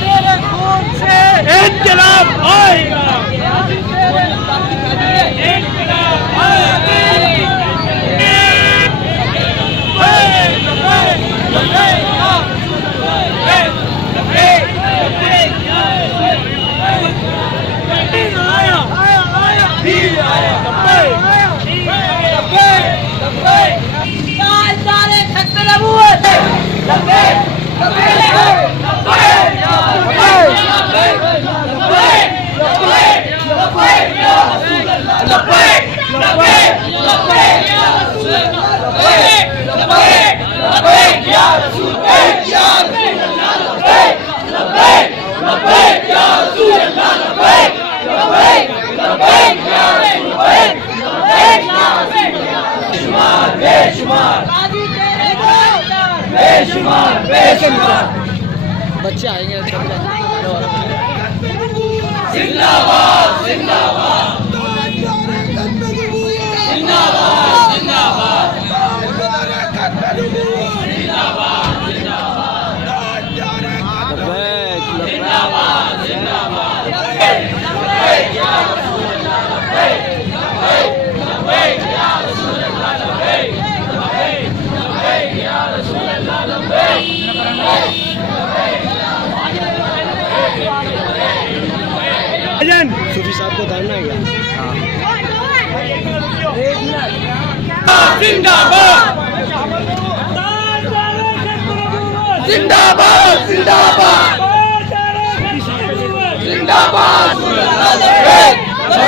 तेरे खून से इनकलाब आएगा, इनकलाब आएगा। बच्चे आएंगे जिंदाबाद जिंदाबाद जिंदाबाद जिंदाबाद सूफी साहब को धरना है क्या? जिंदाबाद जिंदाबाद जिंदाबाद जिंदाबाद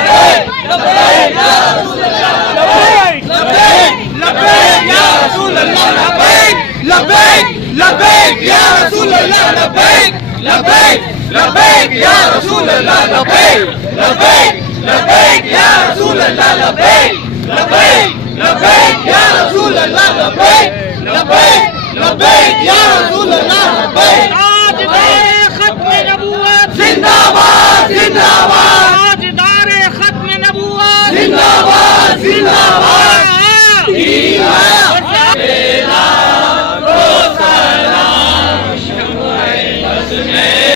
लब्बैक लब्बैक या रसूल अल्लाह लब्बैक लब्बैक या रसूल अल्लाह लब्बैक लब्बैक लब्बैक या रसूल अल्लाह लब्बैक लब्बैक लब्बैक या रसूल अल्लाह लब्बैक लब्बैक लब्बैक या रसूल अल्लाह लब्बैक लब्बैक लब्बैक या रसूल अल्लाह लब्बैक लब्बैक लब्बैक या रसूल अल्लाह लब्बैक